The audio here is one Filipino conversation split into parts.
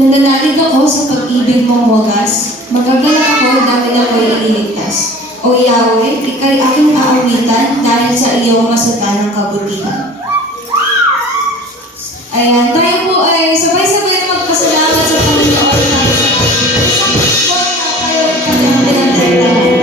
Nananalig ako sa pag-ibig mong wagas, magagalak ako dahil ako'y ililigtas. O Yahweh, ika'y aking aawitan dahil sa iyong masaganang kabutihan. Ayan, tayo po ay sabay-sabay na magpasalamat sa Panginoon na sa po na kayo ay kanyang pinagdagdagan.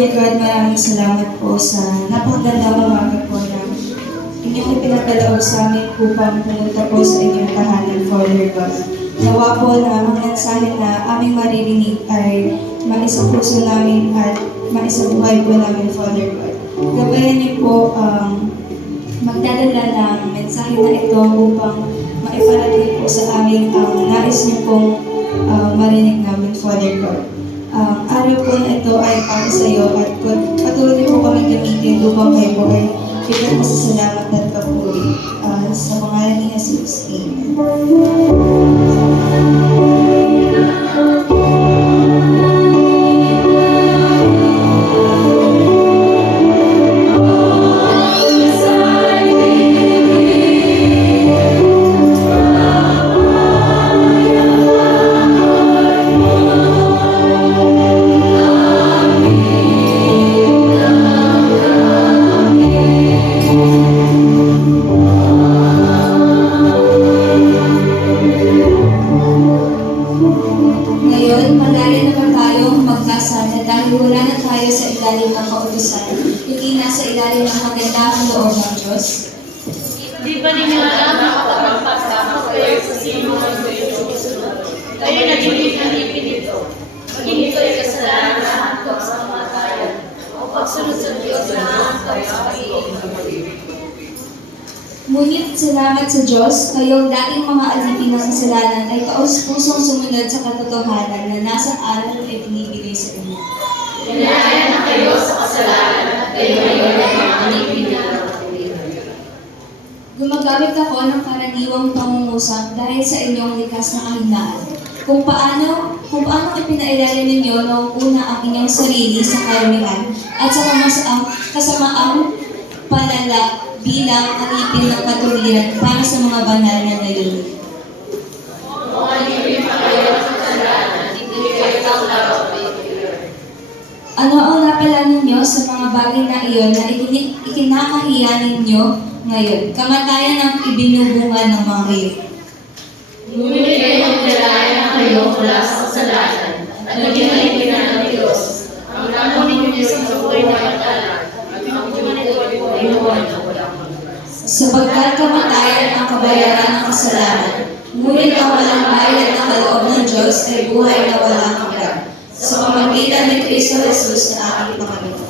Father God, maraming salamat po sa napakagandang umaga po na inyong ipinagkaloob sa amin upang pumunta po sa inyong tahanan, Father God. Nawa po na ang mensahe na aming maririnig ay maisapuso namin at maisabuhay po namin, Father God. Gabayan niyo po magdadala ng mensahe na ito upang maiparating po sa amin ang nais niyo pong marinig namin, Father God. Ang araw po na ito ay para sa iyo at patuloy po kami gamitin upang kayo po ay bigyan masasalamat at kapuri. Sa pangalan ni Jesus, Amen. Ngayon, madali naman tayong magkasala dahil wala na tayo sa ilalim ng kautusan, hindi nasa ilalim ng magandang loob ng Diyos. Di ba ninyo alam na kapag pagsama kayo sa sinuman ng Diyos, kayo nagiging alipin nito. Maging ito'y kasalanan na hanggang sa kamatayan o pagsunod sa Diyos na hanggang sa pag-ibig. Ngunit salamat sa Diyos, kayong dating mga alipin ng kasalanan ay taos-pusong sumunod sa katotohanan na nasa aral ay binibigay sa inyo. Inaya na kayo sa kasalanan at kayo ngayon ay mga alipin na Gumagamit ako ng karaniwang pangungusap dahil sa inyong likas na kahinaan. Kung paano ipinailalim ninyo noong una ang inyong sarili sa karumihan at sa kasamaang palala bilang alipin ng katuwiran para sa mga banal na nalulung. Kung alipin pa kayo sa kasalanan, hindi kayo taklaro o Ano ang napala ninyo sa mga bagay na iyon na ikinakahiya ninyo ngayon? Kamatayan ang ibinubunga ng mga iyon. Ngunit kayong nilaya kayo mula sa kasalanan at naging alipin ng Diyos. Ang namunin niyo sa buhay na matalan at ang tunay ko ay buhay na walang hanggan. Sapagkat kamatayan ang kabayaran ng kasalanan, ngunit ang walang bayad na kaloob ng Diyos ay buhay na walang hanggan. Sa pamamagitan ni Kristo Jesus na ating Panginoon.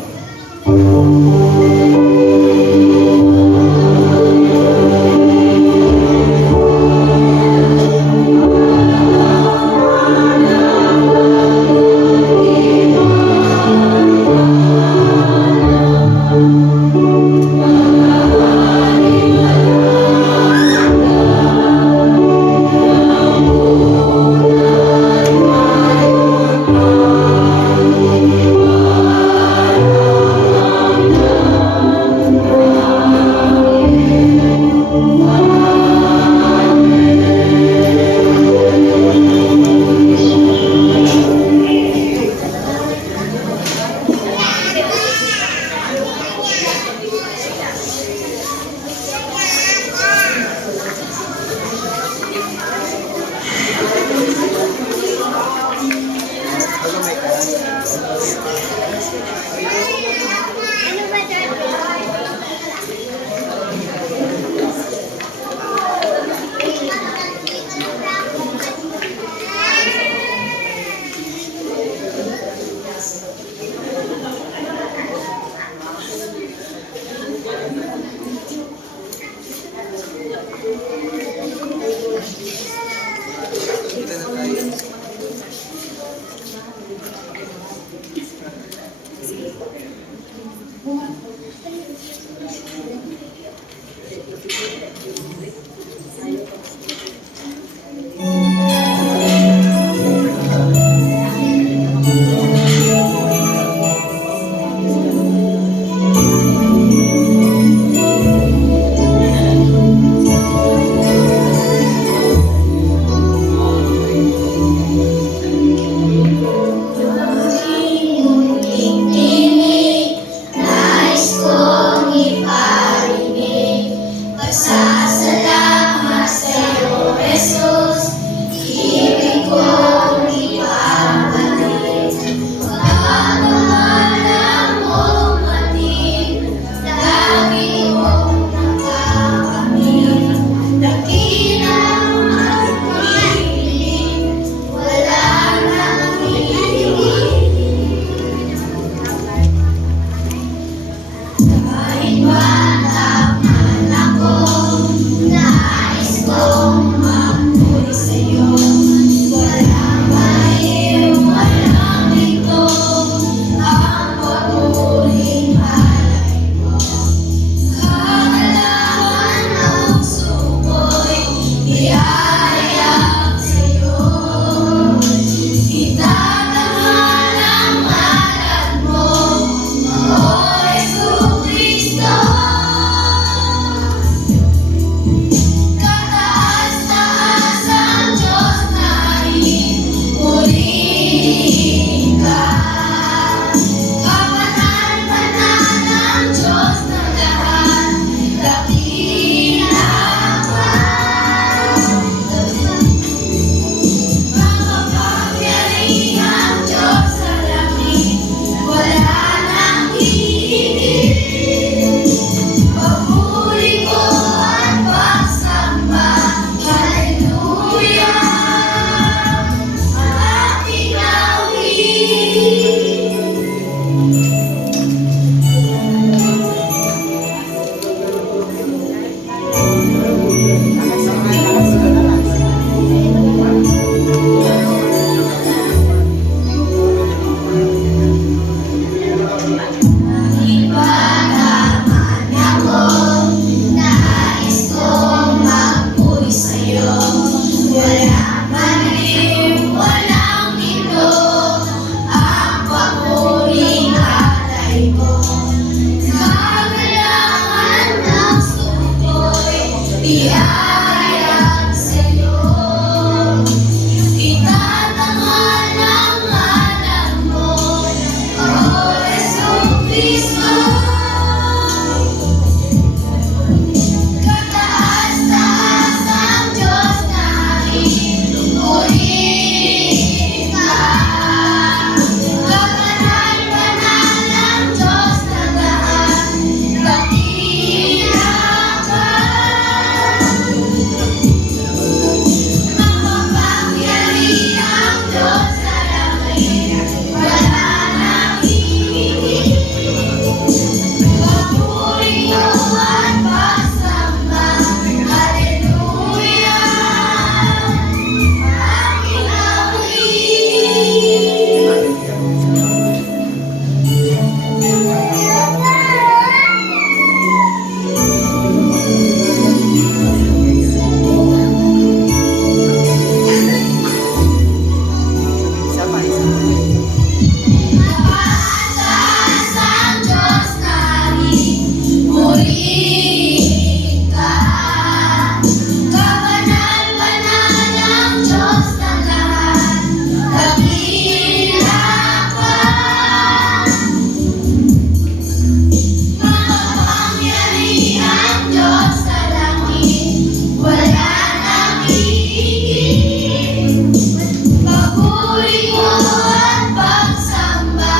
Biyaya sa'yo, itatanghal ang ngalan mo, O Jesucristo. Kataas-taas ang Diyos nahin, purihin ka. Kapanan-panan ang Diyos na lahat, dakila ka. Makapangyarihang Diyos sa langit, wala nang hihigit. Papuri ko at pagsamba, Hallelujah, ang aking awit. Ipagkaman ako, nais kong magpuy sa'yo. Walang malim, walang ito, ang papuring alay ko. Kagalangan ng suko'y ihahayag sa'yo. Itatanghal ang ngalan mo, O Jesucristo. Kataas-taas ang Diyos nahin, purihin ka. Kapanan-panan ang Diyos na lahat, dakila ka. Makapangyarihang Diyos sa langit, wala nang hihigit. Papuri ko at pagsamba, Hallelujah, aking awit. Mataas ang Diyos nahin, purihin ka. Kapanan-panan ang Diyos na lahat, dakila ka. Makapangyarihang Diyos sa langit, wala nang hihigit. Papuri ko at pagsamba,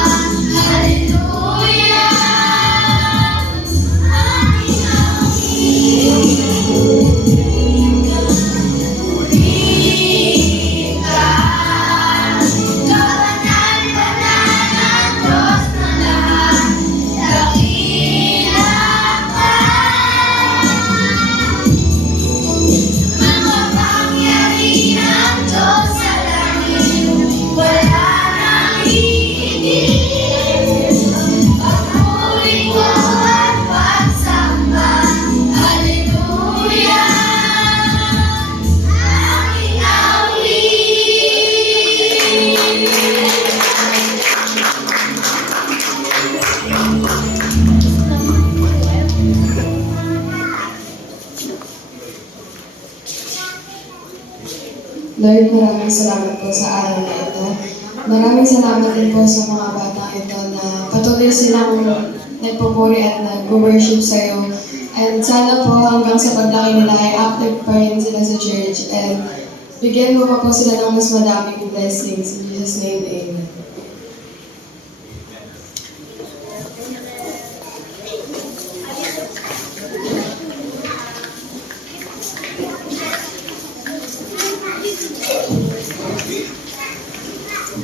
Hallelujah, aking awit. Purihin ka. Kapanan-panan ang Diyos na lahat, dakila ka. Makapangyarihang Diyos sa langit, wala nang hihigit. Papuri ko at pagsamba, Hallelujah, aking Lord, maraming salamat po sa araw na ito. Maraming salamat din po sa mga batang ito na patuloy silang nagpupuri at nag-worship sa iyo. And sana po hanggang sa paglaki nila ay active pa rin sila sa church. And bigyan mo pa po sila ng mas madaming blessings. In Jesus' name, Amen.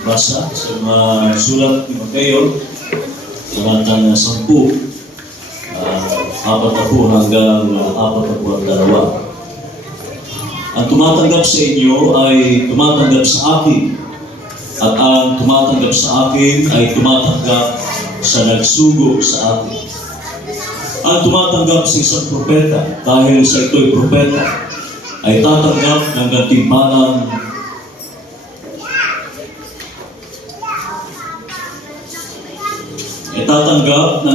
Basa sa mga sulat ni Mateo, talatang 10, 40 hanggang 42. Ang tumatanggap sa inyo ay tumatanggap sa akin, at ang tumatanggap sa akin ay tumatanggap sa nagsugo sa akin. Ang tumatanggap sa isang propeta dahil sa ito'y propeta ay tatanggap ng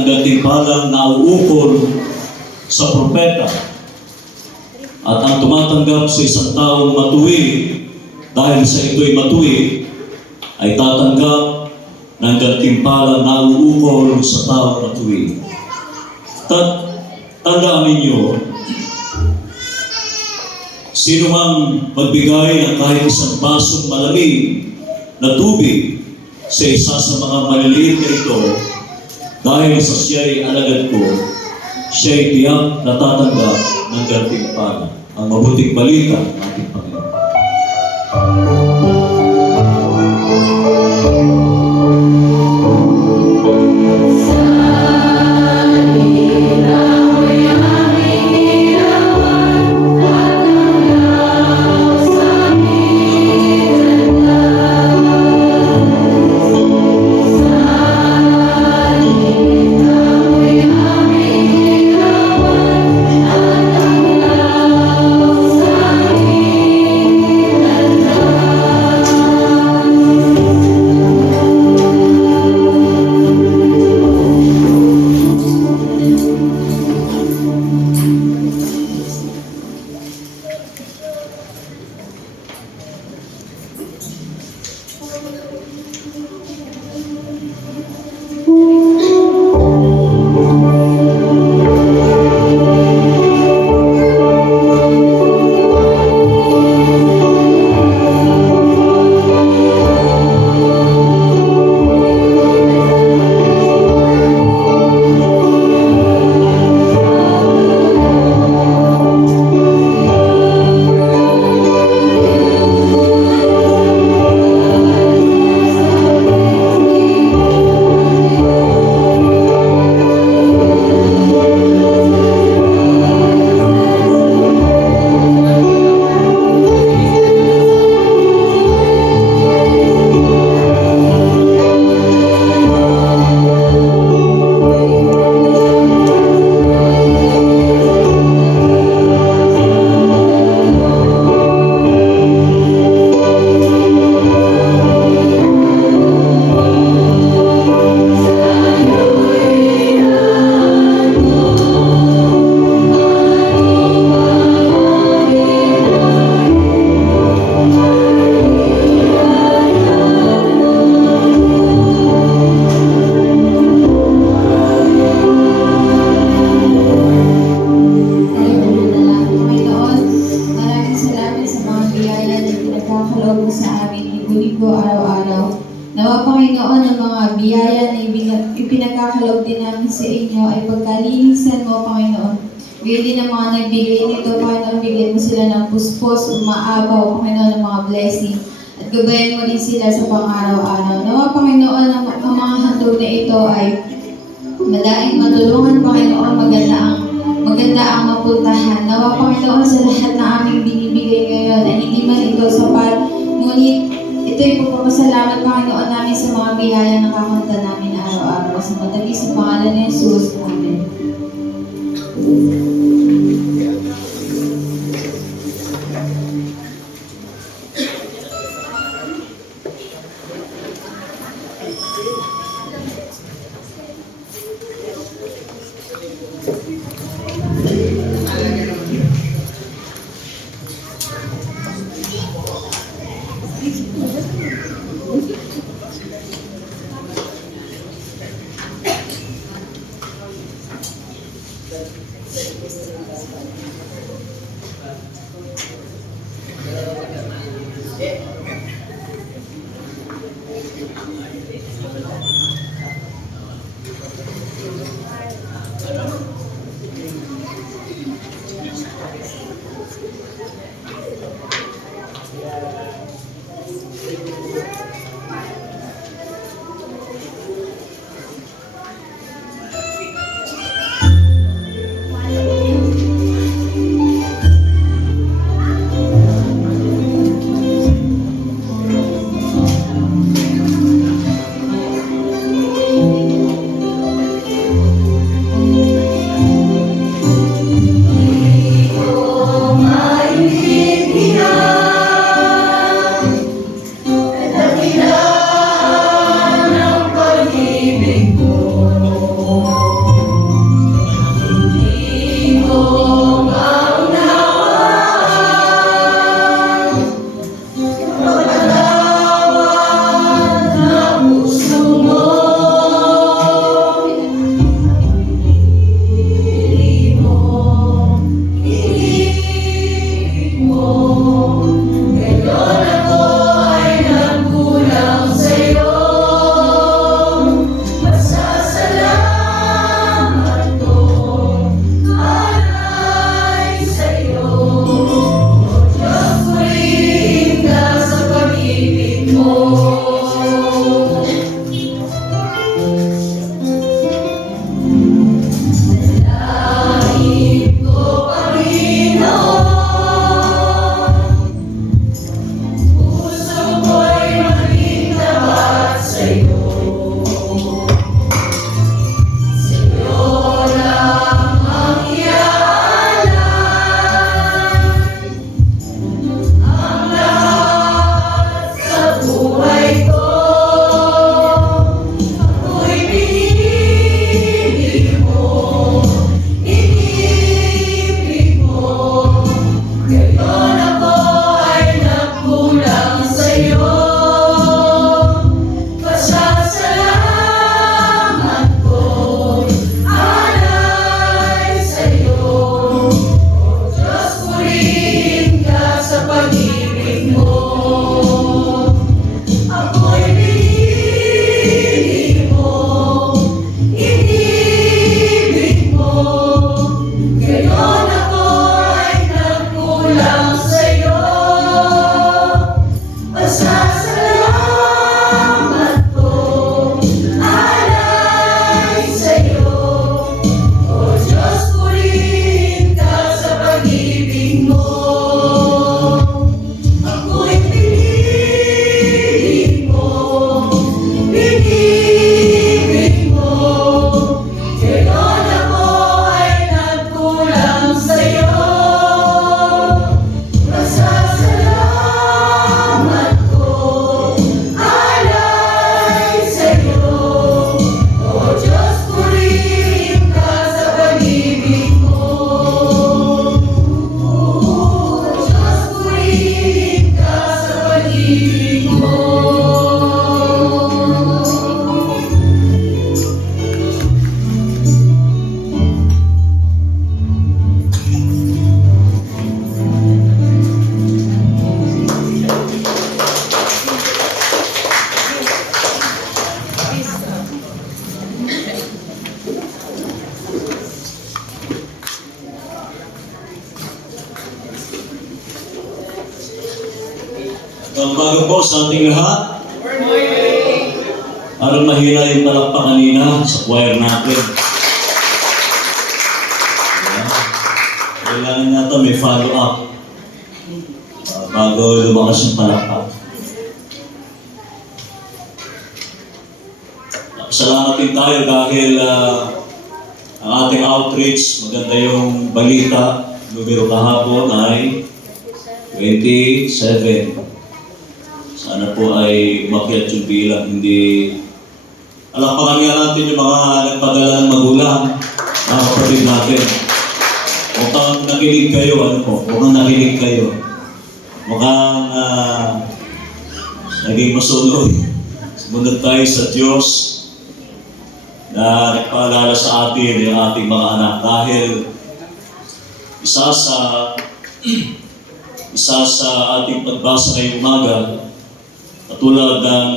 gantimpalang nauukol sa propeta. At ang tumatanggap sa isang taong matuwi, dahil sa ito'y matuwi, ay tatanggap ng gantimpalang nauukol sa taong matuwi. Tandaan ninyo, sino mang magbigay ng kahit isang basong malamig na tubig sa isa sa mga maliliit na ito, dahil sa siya'y alagad ko, siya'y tiyak na tatanggap ng gantimpala. Ang mabuting balita ng ating Panginoon. Nawa Panginoon ng mga biyaya na ipinagkakaloob din namin sa inyo ay pagkalinisan mo, Panginoon. Gayon din ang mga nagbigay nito, Panginoon, bigyan mo sila ng puspos, umaabaw, Panginoon, ng mga blessing. At gabayan mo rin sila sa pang-araw-araw. Nawa Panginoon, ang mga handog na ito ay madaing matulungan, Panginoon, maganda ang mapuntahan. Nawa Panginoon, sa lahat na aming binibigay ngayon ay hindi man ito sapat, ngunit ito'y pagpapasalamat, Panginoon, namin sa mga biyaya na kakanta namin araw-araw. Sa matagis sa pangalan ni Jesus. Amen. Bago po sa ating lahat. Parang mahina yung palakpak kanina sa choir natin. Kailangan natin may follow-up bago lumakas yung palakpak. Salamat din tayo dahil ang ating outreach, maganda yung balita, numero kahapon ay 27. Sana po ay umakyat yung bilang, hindi... Alakpakan nga natin yung mga nagpadala ng magulang, mga kapatid natin. Mukhang nakilig kayo, ano po? Mukhang nakilig kayo. Mukhang naging masunod. Sumunod tayo sa Diyos na nagpaalala sa atin yung ating mga anak. Dahil isa sa ating pagbasa ngayong umaga, katulad ng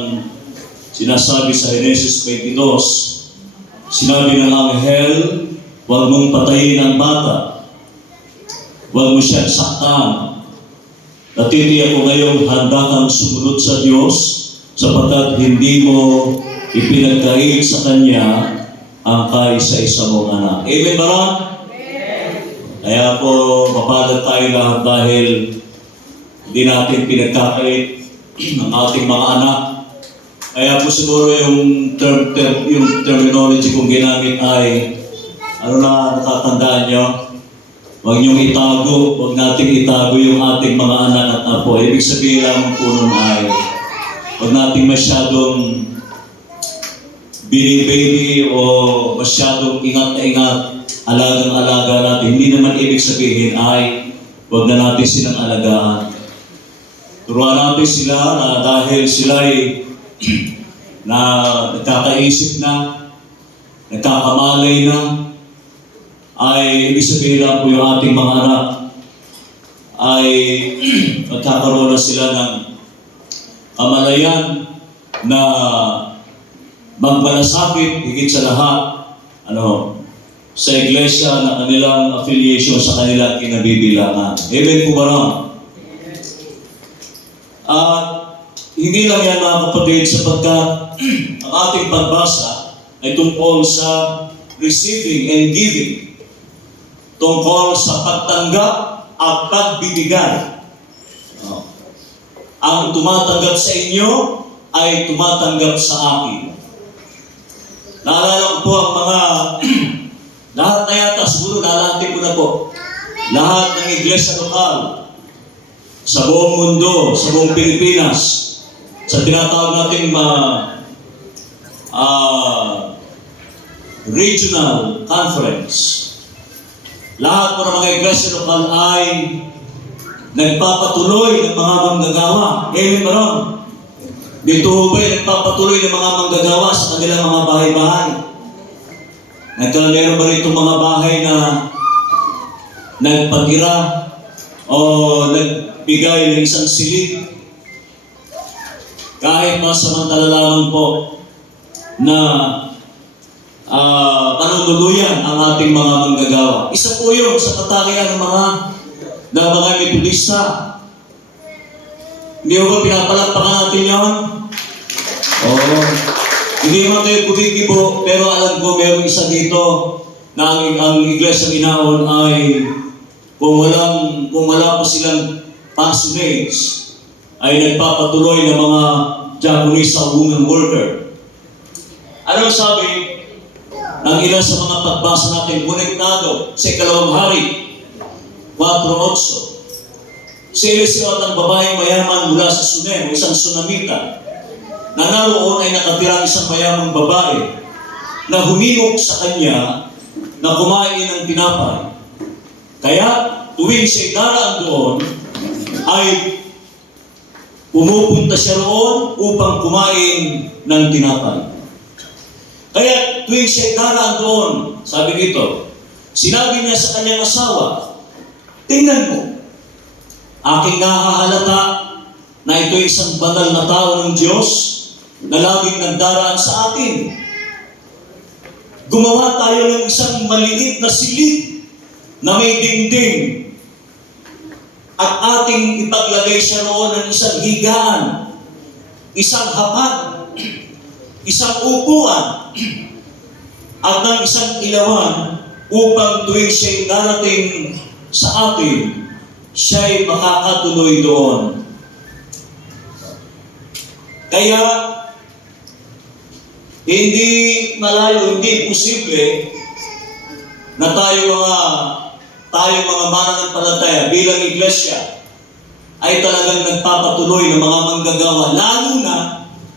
sinasabi sa Genesis 22, sinabi ng anghel, huwag mong patayin ang bata, huwag mo siyang saktan. Natitiyak ko ngayong handa kang sumunod sa Diyos sapagkat hindi mo ipinagkait sa Kanya ang kaisa-isa mong anak. Amen ba lang? Kaya po, mapalad tayo lahat dahil hindi natin pinagkakait ang ating mga anak. Kaya po siguro yung terminology kong ginamit ay, ano na natatandaan nyo? Huwag niyong itago, huwag natin itago yung ating mga anak at apo. Ibig sabihin lamang po nun ay, huwag natin masyadong bini-baby o masyadong ingat na ingat, alagang-alaga natin. Hindi naman ibig sabihin ay, huwag na natin silang alagaan. Turuan natin sila na dahil sila ay na nagkakaisip na, nagkakamalay na, ay ibig sabihin lang po yung ating mga anak ay magkakaroon na sila ng kamalayan na magmalasakit higit sa lahat sa iglesia na kanilang affiliation sa kanilang kinabibilangan. Amen po ba lang? At hindi lang yan mga kapatid sapagkat ang ating pagbasa ay tungkol sa receiving and giving. Tungkol sa pagtanggap at pagbibigay. Ang tumatanggap sa inyo ay tumatanggap sa akin. Naalala ko po ang mga lahat na yata siguro naalala ko na po. Lahat ng iglesia lokal sa buong mundo, sa buong Pilipinas, sa tinatawag nating regional conference. Lahat po ng mga iglesia lokal ay nagpapatuloy ng mga manggagawa. Amen ba ron? Dito ho ba nagpapatuloy ng mga manggagawa sa kanilang mga bahay-bahay? Meron ba rito mga bahay na nagpatira o nagbigay ng isang silid? Kahit masamantala lamang po na panunuluyan ang ating mga manggagawa. Isa po yun sa katangian ng mga Metodista. Hindi mo ba pinapalakpakan natin yun? Oo. Hindi naman kayo kumikibo, pero alam ko meron isa dito na ang iglesia ginaon ay kung wala pa silang parsonage, ay nagpapatuloy ng mga Japanese sa women worker. Anong sabi ng ilan sa mga pagbasa natin, konektado sa ikalawang hari, 4:8. Si Eliseo at ang babaeng mayaman mula sa Sunem, isang Sunamita, na naroon ay nakatirang isang mayamang babae na humimok sa kanya na kumain ng tinapay. Kaya tuwing siya'y daraan doon, ay pumupunta siya roon upang kumain ng tinapay. Kaya tuwing siya'y daraan doon, sabi dito, sinabi niya sa kanyang asawa, tingnan mo, aking nahahalata na ito isang banal na tao ng Diyos na laging nagdaraan sa atin. Gumawa tayo ng isang maliit na silid na may dingding at ating ipaglagay siya roon ng isang higaan, isang hapag, isang upuan, at ng isang ilawan upang tuwing siya'y darating sa atin, siya'y makakatuloy doon. Kaya, hindi malayo, hindi posible na tayo mga mananampalataya bilang iglesia ay talagang nagpapatuloy ng mga manggagawa, lalo na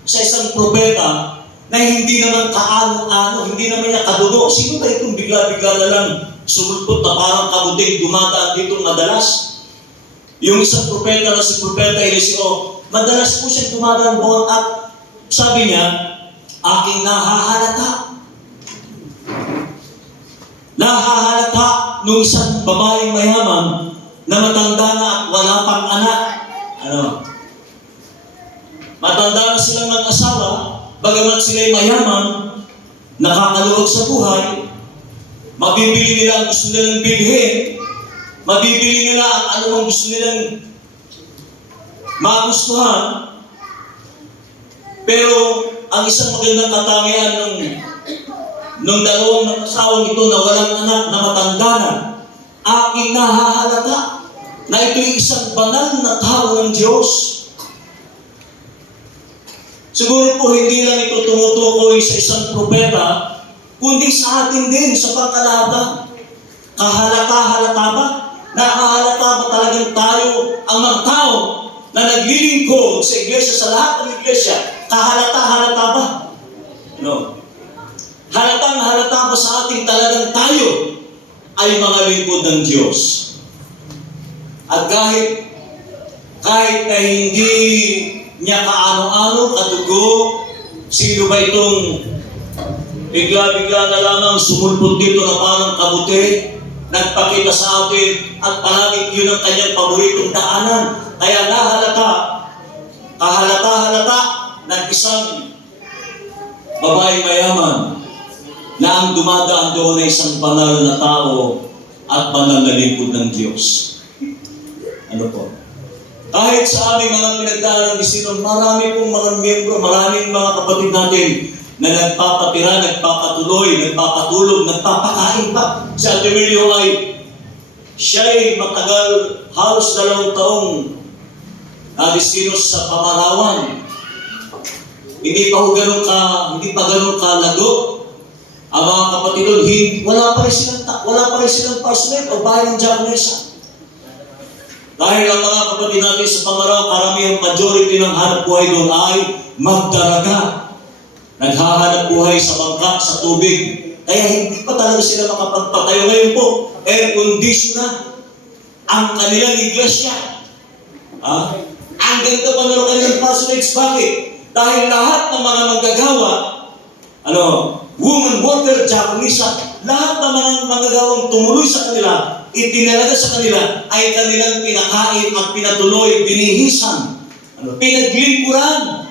sa isang propeta na hindi naman kaano-ano, hindi naman niya kadugo. Sino ba itong bigla-bigla na lang sumulpot na parang kabuting dumadaan dito madalas? Yung isang propeta na si Propeta Eliseo, madalas po siya dumadaan doon at sabi niya, aking nahahalata. Nahahalata nung isang babaeng mayaman na matanda na at wala pang anak. Matanda na silang mag-asawa, bagamat sila'y mayaman, nakakaluwag sa buhay, mabibili nila ang gusto nilang bilhin, mabibili nila ang anumang gusto nilang magustuhan, pero ang isang magandang katangian nung dalawang mag-asawang ito na walang anak na matanda na, aking nahahalata na ito'y isang banal na tao ng Diyos. Siguro po hindi lang ito tumutukoy sa isang propeta, kundi sa atin din sa pagkalahatan. Kahalata-halata ba? Nakahalata ba talagang tayo ang mga tao na naglilingkod sa iglesia, sa lahat ng iglesia? Kahalata-halata ba? No. Halatang-halata ba sa ating talagang tayo ay mga lingkod ng Diyos? At kahit na hindi niya kaano-ano, kadugo, sino ba itong bigla-bigla na lamang sumulpot dito na parang kabuti, nagpakita sa atin at palaging yun ang kanyang paboritong daanan. Kaya kahalata-halata ng isang babaeng mayaman na ang dumadaan doon ay isang banal na tao at banal na lingkod ng Diyos. Ano po? Kahit sa aming mga pinagdaan ng Bisinon, marami pong mga miyembro, maraming mga kapatid natin na nagpapatira, nagpapatuloy, nagpapatulog, nagpapakain pa. Si Ate Emilio siya'y matagal, halos 2 taong nabisinos sa Pamarawan. Hindi pa ganun kalago. Ang mga kapatid doon, wala pa rin silang parsonate o bahay ng Japanesa. Dahil ang mga kapatid natin sa Pamaraw, karamihang majority ng hanap buhay doon ay magdaraga. Naghahanap buhay sa bangka, sa tubig. Kaya hindi pa talaga sila makapagpatayo. Ngayon po, air condition na ang kanilang iglesia. Ang ganda pa na kanilang pastorates. Bakit? Dahil lahat ng mga manggagawa, woman, water, Japanese, lahat ng mga manggagawang tumuloy sa kanila, itinalaga sa kanila, ay kanilang pinakain at pinatuloy, binihisan, pinaglingkuran.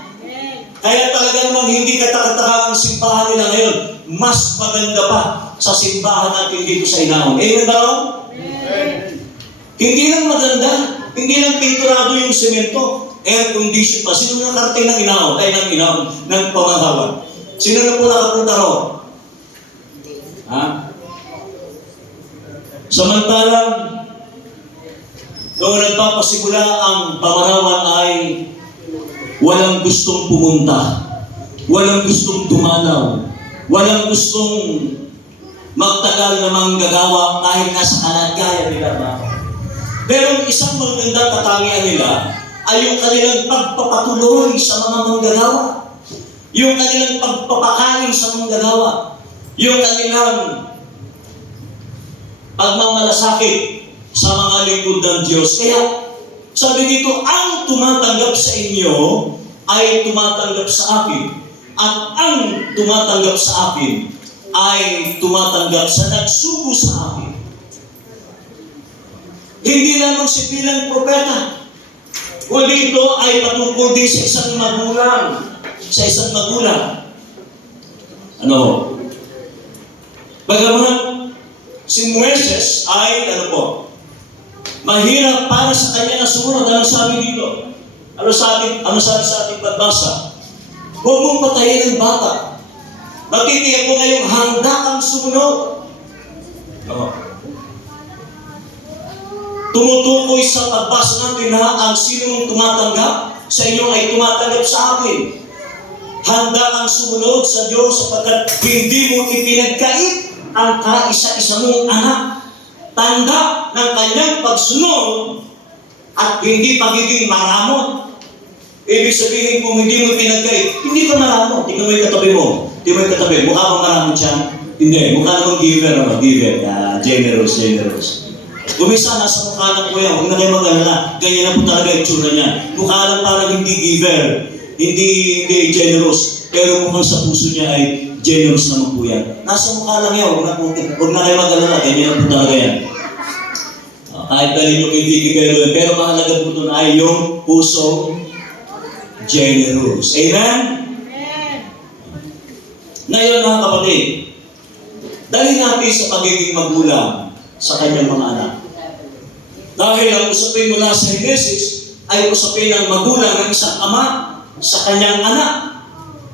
Kaya talaga namang hindi katakataka ang simbahan nila ngayon. Mas maganda pa sa simbahan natin dito sa Inaon. Amen ba ron? Hindi lang maganda, hindi lang pinturado yung semento, air condition pa. Sino nakarating ng Inaon? Ng Pamarawan. Sino na po nakapunta ron? Samantalang, noong nagpapasimula ang Pamarawan ay walang gustong pumunta, walang gustong dumalaw, walang gustong magtagal na manggagawa kahit nasa kalagayan nila ba. Pero isang magandang katangian nila ay yung kanilang pagpapatuloy sa mga manggagawa, yung kanilang pagpapakain sa manggagawa, yung kanilang pagmamalasakit sa mga lingkod ng Diyos. Kaya, sabi dito, ang tumatanggap sa inyo ay tumatanggap sa akin. At ang tumatanggap sa akin ay tumatanggap sa nagsugo sa akin. Hindi lamang si bilang propeta, kundi ito ay patungkol din sa isang magulang. Sa isang magulang. Bagaman si Moises ay, Mahirap para sa kanya na sumunod. Ano sabi dito? Ano sabi sa ating pagbasa? Huwag mong patayin ang bata. Matitiyak ko ngayong handa kang sumunod. Tumutukoy sa pagbasa natin na ang sino mong tumatanggap sa inyo ay tumatanggap sa akin. Handa kang sumunod sa Diyos sapagkat hindi mo ipinagkait ang kaisa-isa mong anak. Tanda ng kanyang pagsunod at hindi pagiging maramot. Ibig sabihin kung hindi mo ipinagkait, hindi ka maramot. Tingnan mo yung katabi mo. Tingnan mo yung katabi. Mukha bang maramot siya? Hindi. Mukha namang giver. Giver. Generous. Gumisa, nasa mukha lang po yan. Huwag na kayo mag-alala. Ganyan na po talaga yung tsura niya. Mukha lang parang hindi giver. Hindi generous. Pero mukhang sa puso niya ay generous naman po yan. Nasa mukha lang yan. Huwag na kayo mag-alala. Ganyan na po talaga yan. Kahit dahil yung hindi gigero yan. Pero mahalaga po doon ay yung puso generous. Amen? Ngayon mga kapatid, dahil natin sa pagiging magulang sa kanyang mga anak. Dahil ang usapin mula sa Genesis ay usapin ng magulang ng isang ama sa kanyang anak.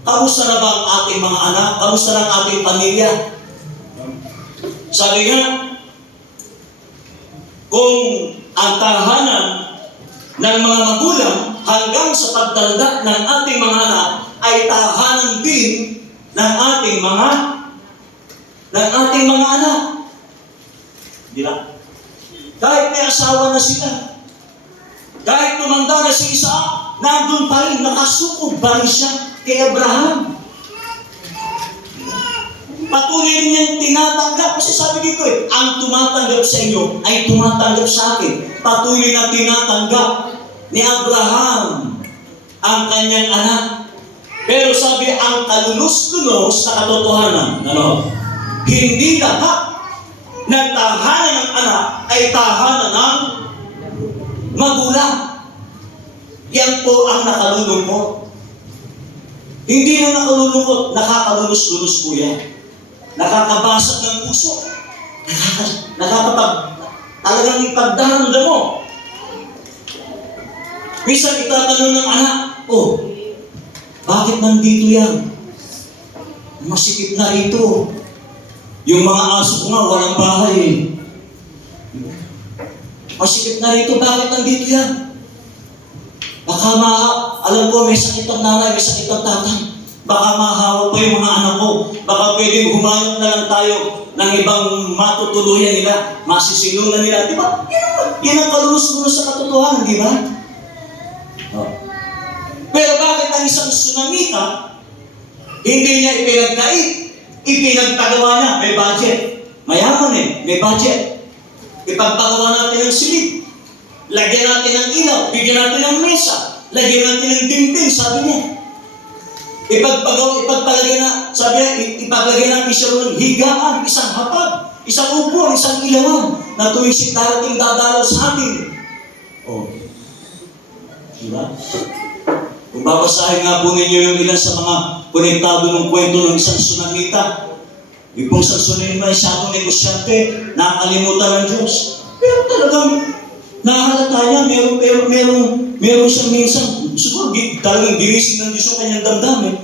Kamusta na ba ang ating mga anak? Kamusta na ang ating pamilya? Sabi nga, kung ang tahanan ng mga magulang hanggang sa pagtanda ng ating mga anak ay tahanan din ng ating mga anak. Di ba? Kahit may asawa na sila, kahit tumanda na si Isaac, nandun pa rin, nakasukob pa rin siya kay Abraham. Patuloy niyang tinatanggap. Kasi sabi dito ang tumatanggap sa inyo ay tumatanggap sa akin. Patuloy na tinatanggap ni Abraham ang kanyang anak. Pero sabi, ang kalunos-lunos na katotohanan, hindi lahat ng tahanan ng anak ay tahanan ng magulang. Yan po ang nakalulungkot. Hindi na nakalulungkot, nakakalunos-lunos po yan. Nakakabasag ng puso. Talagang ipagdaramdam mo. Minsan itatanong ng anak, bakit nandito yan? Masikip na rito. Yung mga aso ko nga, walang bahay eh. Masikip na rito, bakit nandito yan? Baka alam ko, may sakit ang nanay, may sakit ang tatay. Baka mahawa pa yung mga anak ko. Baka pwedeng humanap na lang tayo ng ibang matutuluyan nila. Masisilungan nila. Di ba? Yan ang kalulus-lulus sa katotohanan, di ba? Pero bakit ang isang tsunamita, hindi niya ipinagkait? Ipinagpagawa niya, may budget. Mayaman may budget. Ipagpagawa natin ng silid. Lagyan natin ng ilaw, bigyan natin ng mesa, lagyan natin ng dingding, sabi niya. Ipagpalagyan natin siya ng higaan, isang hapag, isang upuan, isang ilawan, na tuwing si darating dadalaw sa atin. Diba? Kung babasahin nga po ninyo yung ilan sa mga konektado ng kwento ng isang tsunamita, yung pong isang tsunamita, isang negosyante, nakakalimutan ng Diyos. Pero talagang nahalata niya, meron siyang minsan, siguro talagang ginising ng Diyos yung kanyang damdamin.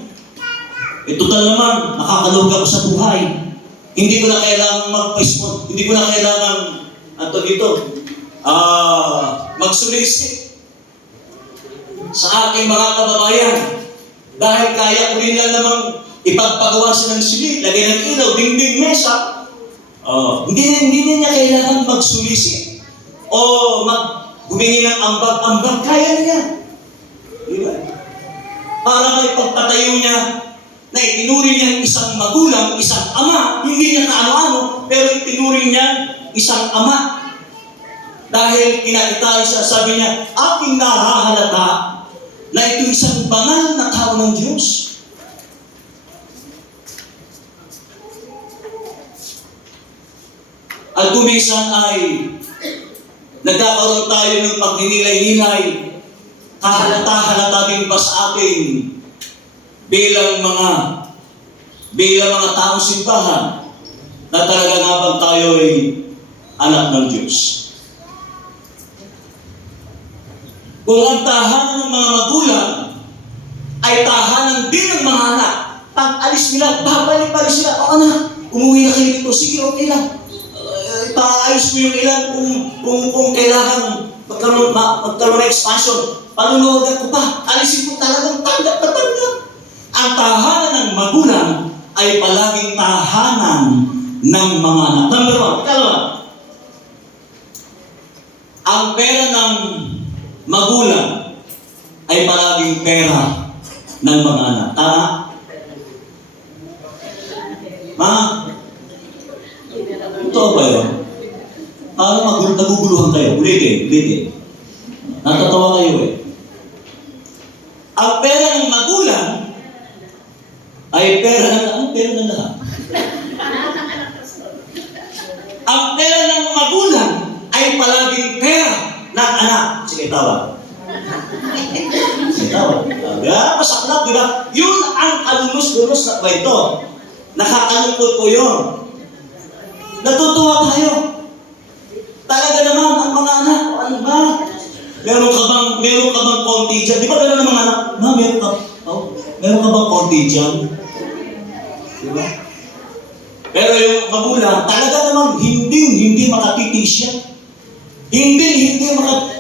Total naman, nakakalog ako sa buhay. Hindi ko na kailangan magpa-sport, hindi ko na kailangan, magsulisik sa aking mga kababayan. Dahil kaya ko rin lang namang ipagpagawa siya ng silid, lagay ng ilaw, dingding, mesa. Hindi niya kailangan magsulisik o humingi ng ambag-ambag, kaya niya. Diba? Para may pagpatayo niya na itinuring niya isang magulang, isang ama, hindi niya kaano-ano, pero itinuring niya isang ama. Dahil kinakita siya, sabi niya, aking nahahalata na ito isang banal na tao ng Diyos. At kuminsan ay nagkakaroon tayo ng pagninilay-nilay, kahalata-halata din ba sa atin bilang mga taong simbahan na talaga nga bang tayo ay anak ng Diyos. Kung ang tahanan ng mga magulang ay tahanan din ng mga anak, pag alis nila, babalik-balik sila. O anak, umuwi na kayo dito. Sige, okay lang. Ipaayos mo yung ilan kung kailangan magkaroon ng expansion. Panunuwagan ko pa. Alisin ko talagang tanggap na tanggap. Ang tahanan ng magulang ay palaging tahanan ng mga anak. Number one. Ikalawa, ang pera ng magulang ay palaging pera ng mga anak. Tama? Ma? Totoo ba yun? Parang naguguluhan kayo. Ulitin. Natatawa kayo eh. Ang pera ng magulang ay pera ng lahat. Ang pera ng magulang ay palaging pera ng anak. Sige, tawa. Masaklap, di ba? Yun ang kalulus-lulus na kwento. Nakakalungkot po yun. Natutuwa tayo. Talaga naman, ang mga anak, ano ba? Meron ka bang konti dyan? Di ba gano'n ang mga anak? Ma, meron ka bang konti dyan? Di ba? Pero yung magulang, talaga naman, hindi makatitis siya.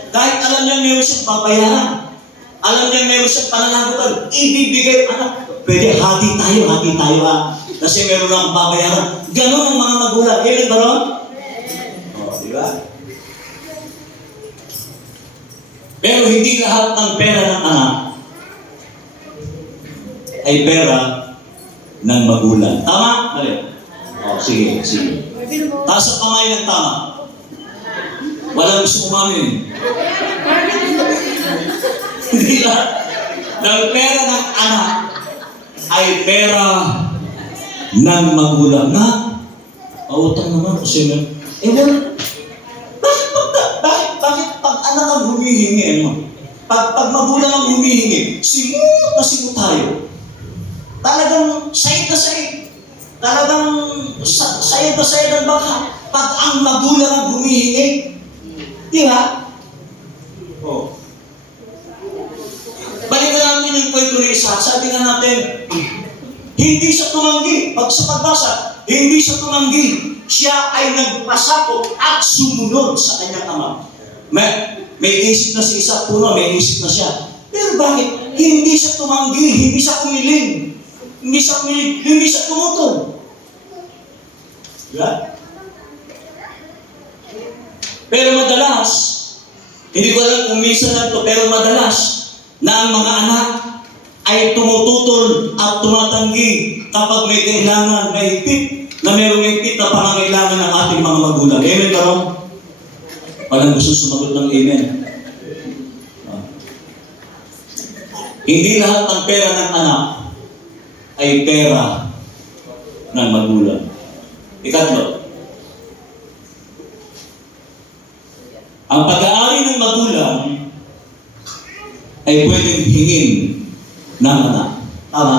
Kahit alam niya meron siyang babayaran. Alam niya meron siyang pananagutan. Ibibigay, anak, pwede, hati tayo ha. Kasi meron akong babayaran. Ganon ang mga magulang. Ilan ba ron? Di ba? Pero hindi lahat ng pera ng anak ay pera ng magulang. Tama? Mali. Sige. Taas ang kamay ng tama. Walang gusto umamin. Hindi lahat ng pera ng anak ay pera ng magulang. Na, pautang naman kasi bakit pag anak ang humihingi, pag magulang ang humihingi, simut na simut tayo. Talagang sayid na sayid. Talagang sayid na sayid ang baka pag ang magulang ang humihingi. Di ba? Balikan natin yung kwento ni Isa. Sabi nga natin, hindi siya tumanggi. Pag sa pagbasa, hindi siya tumanggi. Siya ay nagpasakop at sumunod sa kanyang ama. May isip na si Isa, puno, may isip na siya. Pero bakit? Hindi siya tumanggi, hindi siya kumiling. Hindi siya tumutol. Diba? Pero madalas, hindi ko alam kung minsan lang to, pero madalas, na ang mga anak ay tumututol at tumatanggi kapag may kailangan, may higpit, na mayroong higpit na pangangailangan ng ating mga magulang. Amen ba ron? Walang gusto sumagot ng amen. Hindi lahat ng pera ng anak ay pera ng magulang. Ikatlo, ang pag-aari ng magulang ay pwedeng hingin ng anak. Tama?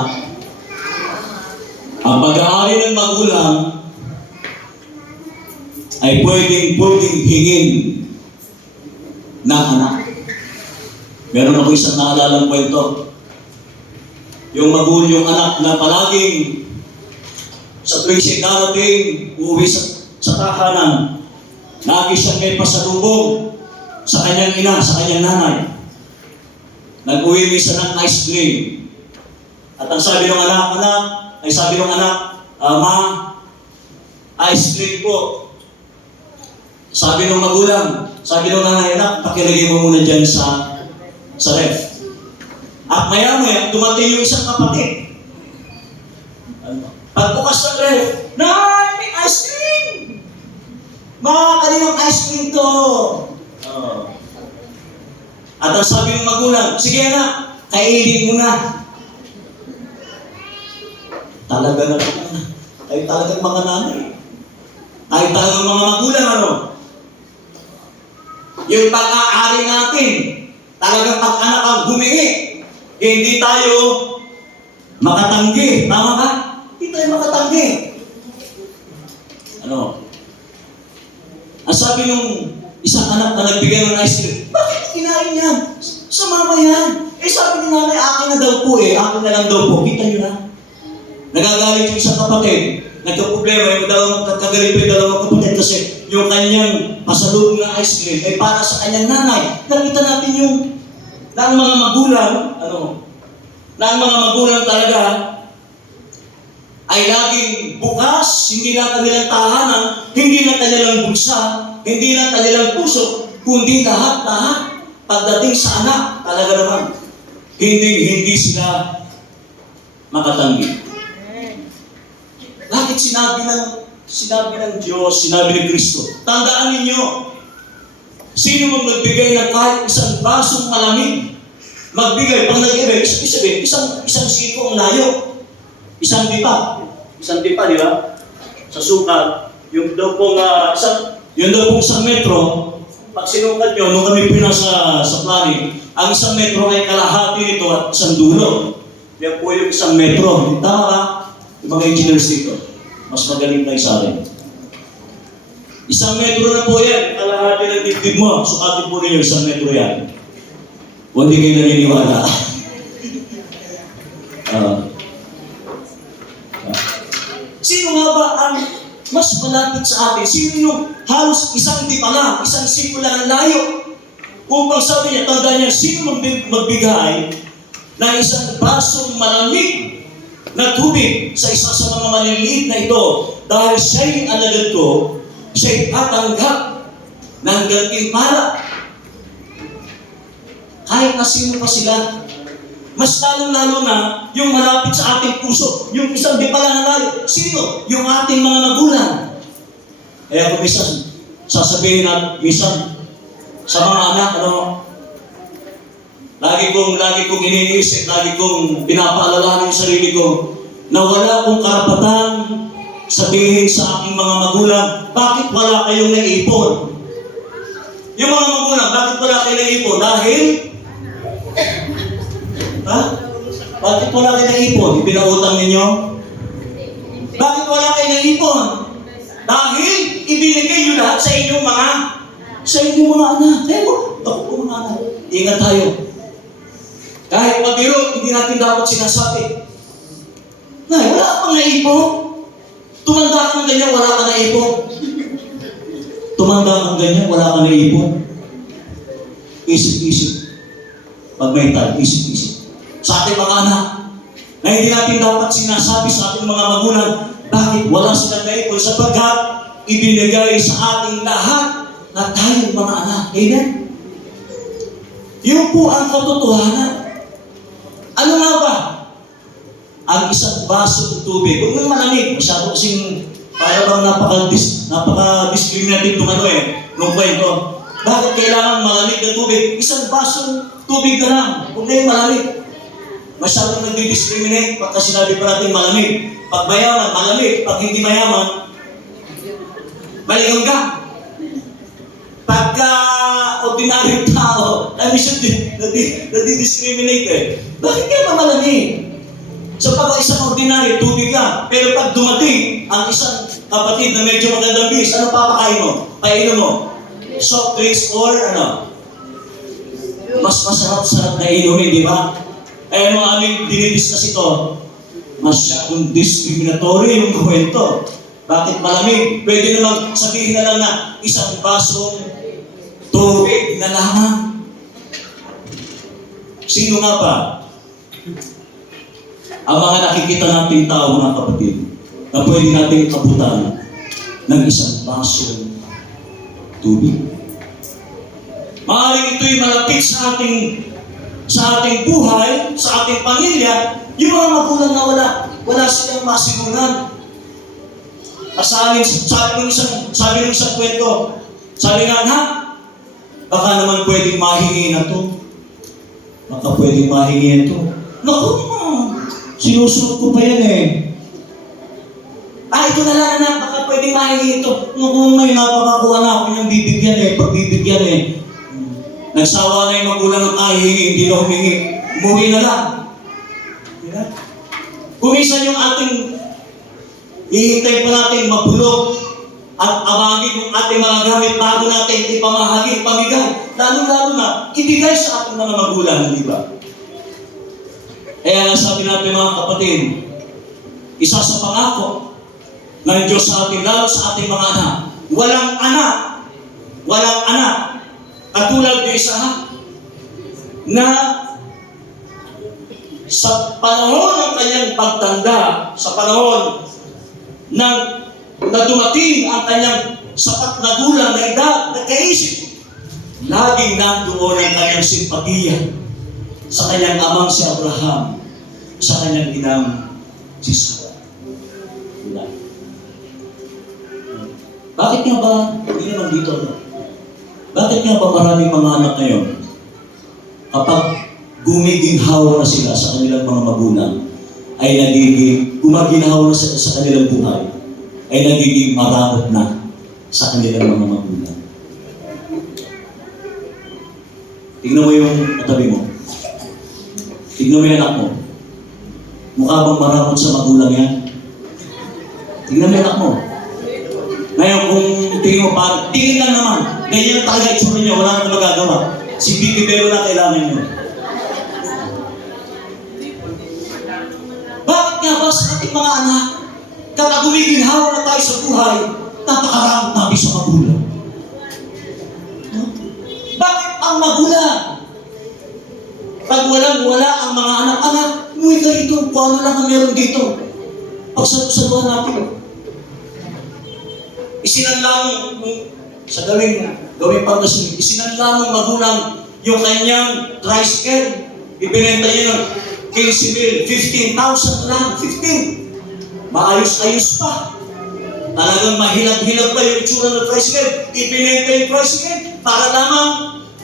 Ang pag-aari ng magulang ay pwedeng hingin ng anak. Meron ako isang naalalang kwento. Yung anak na palaging sa tuwing siya darating, uuwi sa tahanan, lagi siyang may pasalubong sa kanyang ina, sa kanyang nanay. Nag-uwi minsan ng ice cream. At ang sabi ng anak, Ma, ice cream po. Sabi ng magulang, sabi ng nanay, anak, pakilagay mo muna dyan sa ref. At maya-maya, dumating yung isang kapatid. Pagbukas ng ref, Nay, may ice cream! Kaninong ice cream to? At ang sabi ng magulang, sige anak, kainin mo na. Talagang mga nanay. Ay talagang mga magulang, Yung pag-aari natin, talagang pag anak ang humingi, hindi tayo makatanggi. Tama ba? Hindi tayo makatanggi. Ang sabi nung isang anak na nagbigay ng ice cream, bakit kinain yan? Sa mama yan. Sabi ni nanay, akin na daw po akin na lang daw po. Kita nyo na. Nagagalit yung isang kapatid. Nagka-problema yung kagalit pa yung dalawang kapatid kasi yung kanyang pasalubong na ice cream ay para sa kanyang nanay. Nakita natin yung na ang mga magulang, na ang mga magulang talaga ay laging bukas, hindi lang kanilang tahanan, hindi lang kanilang bulsa, hindi lang kanilang puso, kundi lahat-lahat pagdating sa anak, talaga naman, hindi sila makatanggi. Bakit sinabi ng Diyos, sinabi ng Kristo? Tandaan ninyo, sino mang magbigay ng kahit isang basong malamig, magbigay, pag nag-ibig, isang siko ang layo, isang dipa, di ba? Sa sukat, yung daw pong isang metro, pag sinukat nyo, nung kami pinasa sa planning, ang isang metro ay kalahati nito at isang dulo. Yan po yung isang metro. Tama ka? Yung mga engineers dito, mas magaling tayo sa akin. Isang metro na po yan, kalahati ng dibdib mo. Sukatin po ninyo, isang metro yan. Huwag di kayo naniniwala. Sino nga ba ang mas malapit sa atin? Sino yung halos isang di pa lang, isang siko lang ang layo? Upang sabi niya, tanda niya, sino magbigay ng isang basong malamig na tubig sa isa sa mga maliliit na ito dahil siya'y alagad ko, siya'y tatanggap ng gantimpala. Kahit na sino pa sila, mas lalong-lalo na yung malapit sa ating puso, yung isang di pala na layo. Sino? Yung ating mga magulang. Kaya kung minsan, sasabihin natin, minsan, sa mga anak, lagi kong iniisip, lagi kong pinapaalala ng sarili ko na wala akong karapatan sabihin sa aking mga magulang, bakit wala kayong naipon? Yung mga magulang, bakit wala kayong naipon? Dahil, bakit wala kayong naipon? Ipinautang ninyo? Bakit wala kayong naipon? Dahil, ibinigay nyo lahat sa inyong mga anak. Ako po mga anak. Ingat tayo. Kahit pabiro, hindi natin dapat sinasabi. Nay, wala kang naipon. Tumanda kang ganyan, wala kang naipon. Tumanda kang ganyan, wala kang naipon. Isip-isip. Pag may time, isip-isip. Sa ating mga anak, na hindi natin dapat sinasabi sa ating mga magulang, bakit wala silang naipon sapagkat ibinigay sa ating lahat na tayong mga anak. Amen? Yun po ang katotohanan. Ano nga ba? Ang isang baso ng tubig. Huwag nang malamig. Masyado kasing para bang napaka-discriminative nung kwento. Bakit kailangan malamig na tubig? Isang baso tubig na lang. Huwag na yung malamig. Masyado nagdi-discriminate pagka sinabi pa natin malamig. Pag mayaman, malamig. Pag hindi mayaman, malingang. Pagka ordinary tao, nadi-discriminate Bakit kaya malamig? So pag isang ordinary, tubig lang. Pero pag dumating ang isang kapatid na medyo magandang bis, ano papakain mo? Painom mo? Soft drinks or mas masarap-sarap na inumin, di ba? Kaya nung aming dinidiscuss ito, masyadong discriminatory yung kwento. Bakit malamig? Pwede naman sabihin na lang na isang basong tubig na lamang. Sino nga ba? Ang mga nakikita nating tao, mga kapatid, na pwede nating abutan ng isang basong tubig. Maaaring ito'y malapit sa ating buhay, sa ating pamilya, yung mga magulang na wala silang masiguran. Sabi ng isang kwento, sabi nga, anak, baka naman pwedeng mahingi na to. Baka pwedeng mahingi na to. Naku, sinusunod ko pa yan ito na lang, anak, baka pwedeng mahingi ito. Naku, may napakakuha na ako niyang pagbibigyan Nagsawa na yung magulang ng hihingi, hindi na humingi. Umuwi na lang. Diba? Kung minsan yung ating hihintay pa natin mabulok at amagin yung ating mga gamit bago natin ipamahagi, ipamigay. Lalo-lalo na, ibigay sa ating mga magulang, di ba? Kaya sabi natin mga kapatid, isa sa pangako ng Diyos sa atin, lalo sa ating mga anak, walang anak, katulad ng isa na sa panahon ng kanyang pagtanda, sa panahon na dumating ang kanyang sapat na gulang na edad, na kaisip, laging nandoon ang kanyang simpatiya sa kanyang amang si Abraham, sa kanyang inang si Sarah. Wala. Bakit nga ba, hindi naman dito, bakit nga ba maraming mga anak ngayon, kapag gumiginhawa na sila sa kanilang mga magulang, ay gumaginhawa na sa kanilang buhay, ay nagiging maramot na sa kanilang mga magulang. Tignan mo yung katabi mo. Tignan mo yung anak mo. Mukha bang maramot sa magulang yan? Tignan mo yung anak mo. Ngayon, kung tingin mo parang, tingin lang naman. Ganyan talaga itsura niya, wala na magagawa. Si Bibi Belo na kailangan nyo. Bakit nga ba sa ating mga anak, kapag gumiginhawa na tayo sa buhay, napakaramot natin sa magulang? No? Bakit ang magulang? Pag walang-wala ang mga anak-anak, umuwi ka rito, kung ano lang ang meron dito. Pagsaluhan natin. Isinanlang sa gawing Pangasinan, isinanlang ng magulang yung kanyang tricycle. Ibinenta niya ng 15,000, 15,000 lang, 15. Maayos-ayos pa. Talagang mahilap-hilap pa yung itsura ng tricycle. Ibinenta yung tricycle para lamang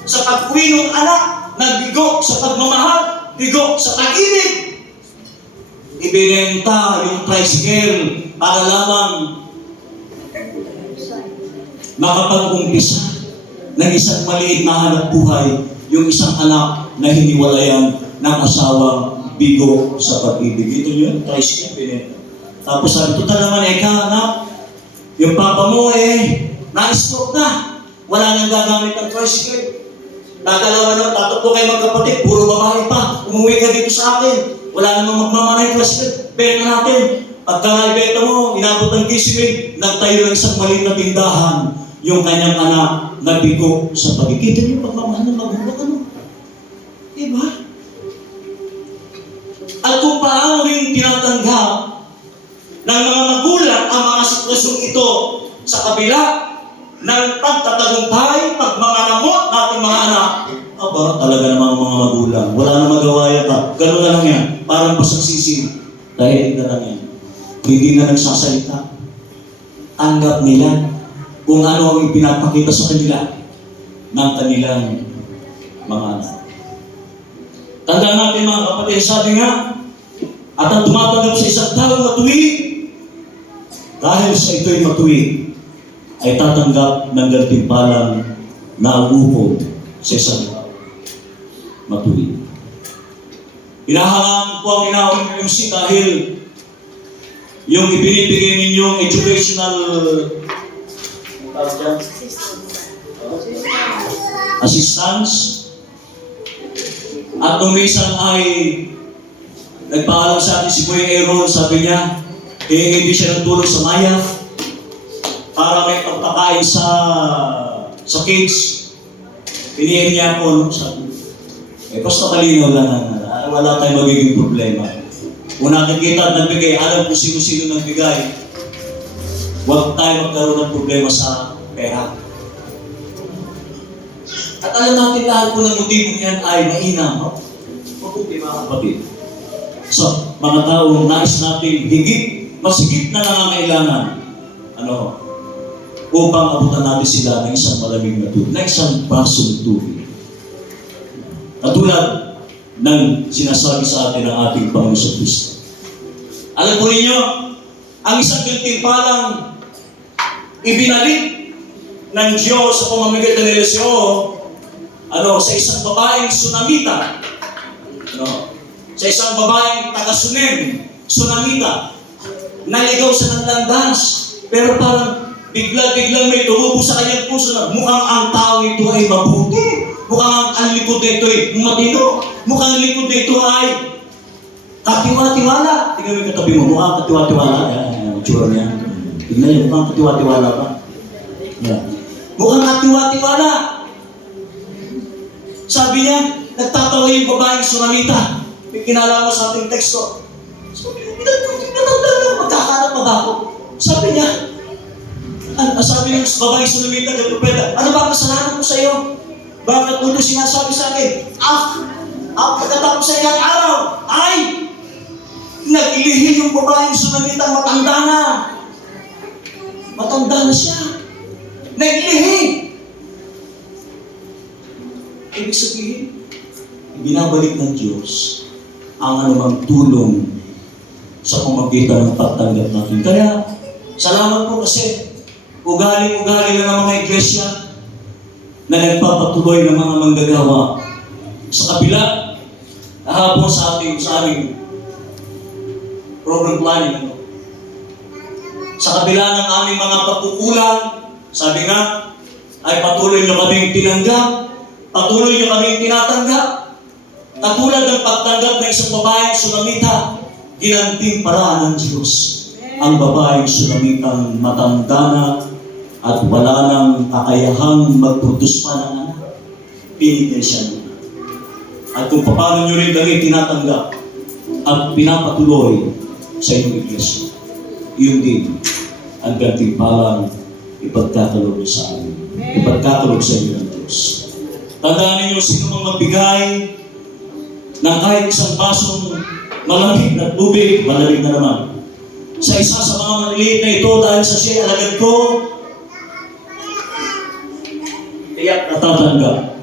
sa pag-uwi ng anak, nagbigo sa pagmamahal, bigo sa pag-ibig. Ibinenta yung tricycle para lamang makapag-umpisa ng isang maliit na hanap buhay, yung isang anak na hiniwalayan ng asawang bigo sa pag-ibig. Ito yun, tricycle binenta. Tapos sabi, total naman, anak, yung papa mo na-stroke na. Wala nang gagamit ng tricycle. Nagalawa na, tatakbo kayo magkapatid, puro babae pa. Umuwi ka dito sa akin. Wala namang magmamanay tricycle. Benta natin. Pagka naibenta mo, inabot ng kisimig, nagtayo ng isang maliit na tindahan, yung kanyang anak na bigo sa pag-ibig. Kita niyo pagmamahal ng magulang, ano? Diba? At kung paano rin tinatanggap ng mga magulang ang mga sitwasyong ito sa kabila ng pagtatagumpay, pagmamaramot nating mga anak, aba, talaga namang mga magulang. Wala na magawa yata. Ganun na lang yan. Parang pasagsisi. Dahil na lang yan. Hindi na nagsasalita. Tanggap nila kung ano ang ipinapakita sa kanila ng kanilang mga anak. Tandaan natin mga kapatid, sabi nga, at ang tumatanggap sa isang taong matuwid, dahil sa ito'y matuwid, ay tatanggap ng gantimpalang na ukol sa isang taong matuwid. Inahangaan po ang inaawang MC dahil yung ibinibigay ninyong educational assistance, at nung minsan ay nagpaalam sa atin si Kuya Aaron, sabi niya, hihingi din siya ng tulong sa Mayaf para may pagpakain sa kids. Pinihin niya ako, sabi, basta kalinaw lang, wala tayong magiging problema. Kung nakikita at nagbigay, alam kung sino-sino nagbigay, huwag tayo magkaroon ng problema sa pera. At alam natin lahat po ng motibo niyan ay mainam. Mabuti mga kapatid. So, mga taong nais natin masigit na nangangailangan, upang abutan natin sila ng isang malamig na tubig, ng isang basong tubig. Katulad ng sinasabi sa atin ng ating Panginoon sa Kristo. Alam po ninyo, ang isang gantimpalang ibinalik ng Diyos sa pamamagitan ni Eliseo, sa isang babaeng Sunamita, sa isang babaeng taga-Sunem, Sunamita, naligaw sa ng landas, pero parang bigla-biglang may tumubo sa kanyang puso na mukhang ang tao ito ay mabuti. Mukhang ang likod na ito ay matino. Mukhang ang likod na ito ay katiwa-tiwala. Tingnan mo yung katabi mo, mukhang katiwa-tiwala. Yan, tsura niya. Tingnan niyo, mukhang katiwa-tiwala pa. Yan. Mukhang katiwa-tiwala. Sabi niya, nagtatawa yung babaeng Sunamita. May kinalaman sa ating teksto. Sabi niya, magkakalat pa ba ako? Sabi niya, sabi ng babaeng Sunamita kay Propeta, ano ba ang kasalanan ko sa iyo? Bakit mo sinasabi sa akin? Pagkatapos sa ilang araw, ay naglihi yung babaeng Sunamita, matanda na. Matanda na siya. Naglihi. Ibig sabihin, binabalik ng Diyos ang anumang tulong sa pamagitan ng pagtanggap natin. Kaya, salamat po kasi ugali-ugali na ng mga iglesia na nagpapatuloy ng mga manggagawa sa kabila kahapon sa aming program planning. Sa kabila ng aming mga pagkukulang, sabi nga, ay patuloy nyo kaming tinanggap, patuloy nyo kaming tinatanggap. Katulad ng pagtanggap ng isang babaeng Sunamita, ginantimpalaan ng Diyos ang babaeng Sunamitang matanda na at wala nang kakayahang mag-produce pa ng anak. Pinigyan siya nila. At kung paano nyo rin kami tinatanggap at pinapatuloy sa inyong iglesia, yun din ang gantimpalang ipagkakaloob sa amin. Ipagkakaloob sa inyo ng Diyos. Tandaan ninyo, sino mang magbigay ng kahit isang basong malamig na tubig, malamig na naman. Sa isa sa mga maliliit na ito, dahil sa siya alagad ko, tiyak natatanggap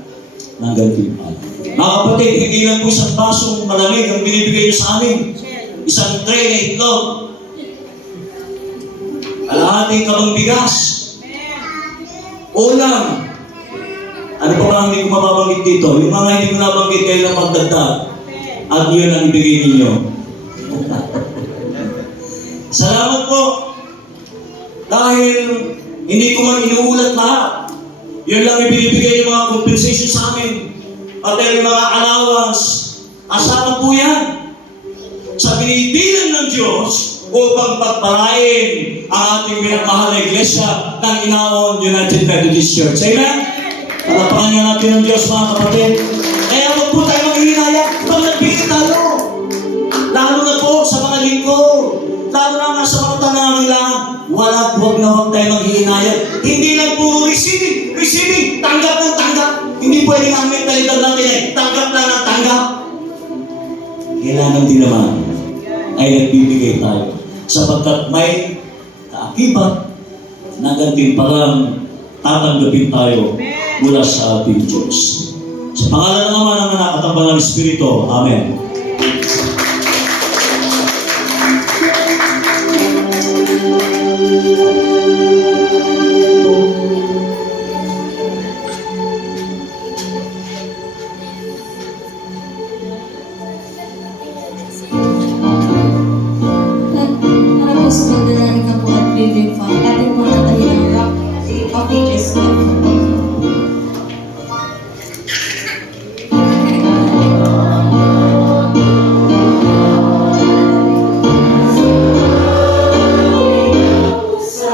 ng gantimpala. Mga kapatid, hindi lang po isang basong malamig ang binibigay niyo sa amin. Isang tray na itlog. Kalahating kabang bigas. Ulam. Ano pa ba ang hindi ko mababanggit dito? Yung mga hindi ko nabanggit kayo ng magdagdag. At yun ang ibigay ninyo. Salamat po. Dahil hindi ko man inuulat lahat. Yun lang ibinibigay yung mga compensation sa amin. At yung mga allowance. Asama po yan. Sa binibilang ng Diyos upang pagpalain ang ating minamahal na iglesia ng Inaon United Methodist Church. Amen? Palapakan niya natin ang Diyos, mga kapatid. Kaya huwag po tayo maghihinayang pag nagbigay tayo. Lalo na po sa mga lingkod. Lalo na sa mga tanang lang. Huwag na huwag tayo maghihinayang. Hindi lang po receiving, tanggap ng tanggap. Hindi pwedeng ang mentalidad natin ay tanggap lang ng tanggap. Kailangan din naman ay nagbibigay tayo. Sapagkat may kaakibat na gantimpalang tatanggapin tayo mula sa ating Diyos. Sa pangalan ng Ama, ng Anak at ng Banal na Espiritu. Amen. Tapos magdalarin ka po at building fund. Atin po natahin ang rock of ages. Sa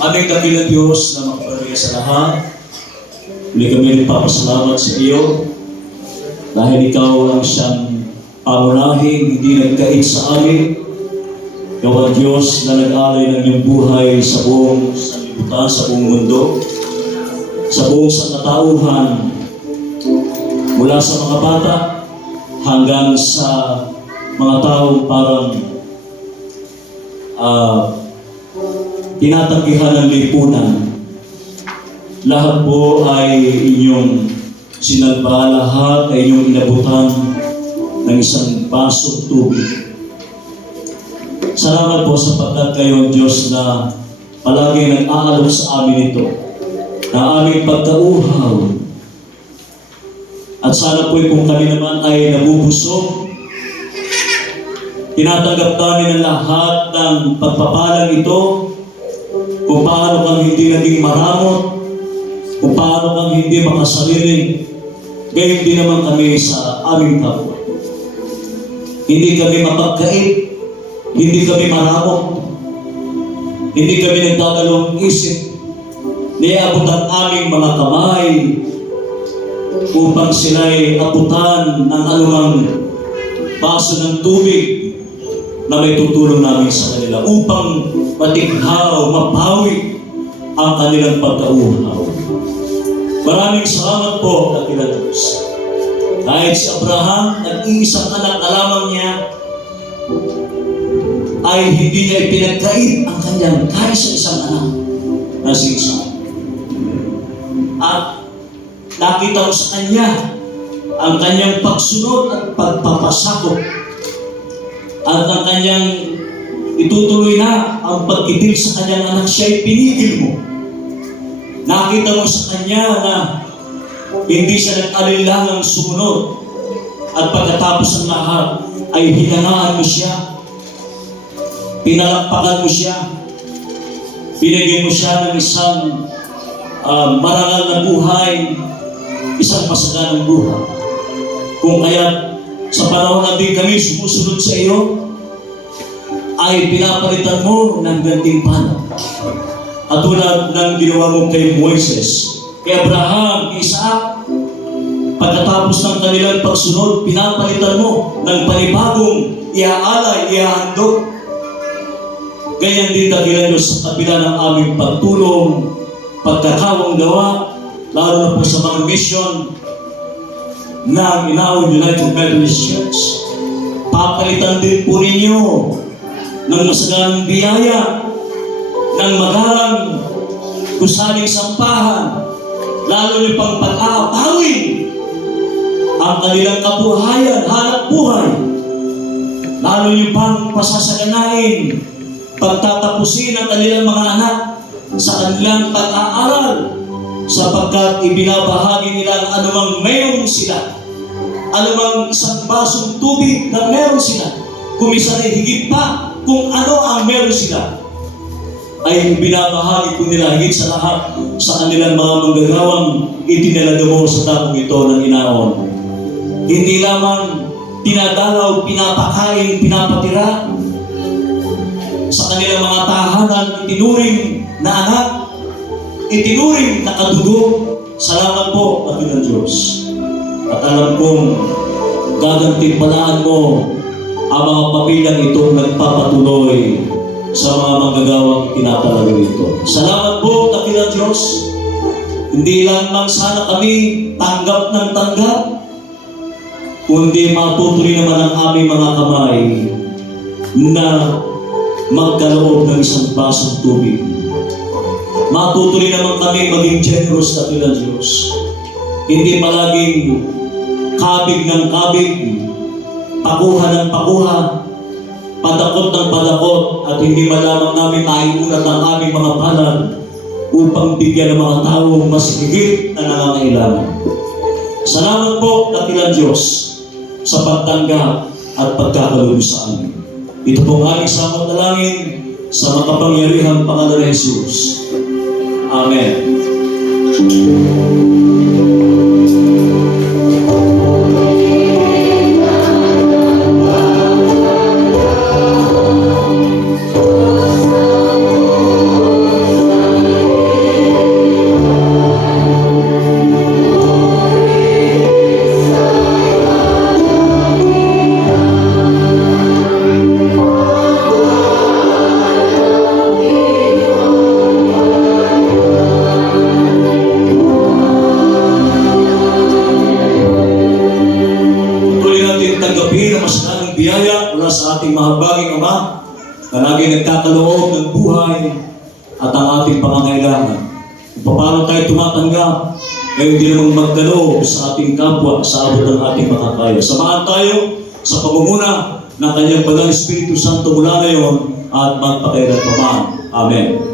Aming dakilang Diyos na magpapalaya sa lahat, muli kami nagpapasalamat sa iyo dahil ikaw ang siyang pangunahing hindi nagkait sa amin. Ikaw ang Diyos na nag-alay ng iyong buhay sa buong sanlibutan, sa buong mundo, sa buong sangatauhan, mula sa mga bata hanggang sa mga taong parang tinatanggihan ng lipunan. Lahat po ay inyong sinalba, lahat ay inyong inabutan ng isang basong tubig. Salamat po sapagkat kayo ang Diyos na palagi nag-aalok sa amin ito, na aming pagkauhaw. At sana po kung kami naman ay nabubusog, tinatanggap namin ang lahat ng pagpapalang ito, kung paano kang hindi naging maramot, kung paano kang hindi makasarili, gayon din naman kami sa aming kapwa. Hindi kami mapagkait, hindi kami maramot, hindi kami nagdadalawang isip, niabot ang aming mga kamay upang sila'y abutan ng anumang baso ng tubig na may tutulong namin sa kanila upang matikhaw, mapawi ang kanilang pagkauhaw. Maraming salamat po, dakilang Diyos. Kahit si Abraham, nag-iisang anak na lamang niya, ay hindi niya ipinagkait ang kanyang kahit sa isang anak na si Isaac. At nakita mo sa kanya ang kanyang pagsunod at pagpapasakop at ang kanyang itutuloy na ang pag-ibig sa kanyang anak, siya'y pinigil mo. Nakita mo sa kanya na hindi siya nag-alilangang sumunod at pagkatapos ng lahat ay hinangaan mo siya, pinalakpakan mo siya, binigyan mo siya ng isang marangal na buhay, isang masaganang buhay. Kung kaya sa panahon na din kami sumusunod sa iyo, ay pinapalitan mo ng gantimpala. At tulad ng ginawa mo kay Moises, kay Abraham, kay Isaac, pagkatapos ng kanilang pagsunod, pinapalitan mo ng panibagong iaalay, iahandog. Ganyan din dakilang Diyos sa kabila ng aming pagtulong, pagkakawang gawa, lalo na po sa mga mission ng Inaon United Methodist Church. Papalitan din po ninyo ng masaganang biyaya, ng magalang gusaling sampahan, lalo niyo pang pag-aapawin ang kanilang kabuhayan, hanap buhay, lalo niyo pang pasasaganain, pagtatapusin ang kanilang mga anak sa kanilang pag-aaral, sapagkat ibinabahagi nila ang anumang mayroon sila, anumang isang basong tubig na meron sila, kung isa ay higit pa kung ano ang meron sila, ay binabahagi po nila higit sa lahat sa kanilang mga manggagawang itinalaga mo sa takong ito ng Inaon. Hindi lamang pinadalaw, pinapakain, pinapatira sa kanilang mga tahanan, itinuring na anak, itinuring na kadugo. Salamat po, dakilang Diyos. At alam kong gagantimpalaan mo ang mga pamilyang itong nagpapatuloy sa mga manggagawang tinatalaga ito. Salamat po, dakilang Diyos. Hindi lamang sana kami tanggap ng tanggap, kundi matutuloy naman ang aming mga kamay na magkaloob ng isang basong tubig. Matutuloy naman kami maging generous, dakilang Diyos. Hindi palaging kabig ng kabig, pakuha ng pakuha, padakot ng padakot, at hindi malamang namin naiulat ang aming mga palad upang bigyan ng mga tao mas higit na nangangailangan. Salamat po, dakilang Diyos, sa pagtanggap at pagkakaloob sa amin. Ito pong aming samot na langin sa makapangyarihang pangalan ni Jesus. Amen. biyaya mula sa ating mahabaging Ama na lagi nagkakaloob ng buhay at ang ating pangangailangan. Kung paano tayo tumatanggap, ngayon din namang magkaloob sa ating kapwa sa abot ng ating makakaya. Samahan tayo sa pamumuna ng kanyang Banal Espiritu Santo mula ngayon at magpakailan pa man. Amen.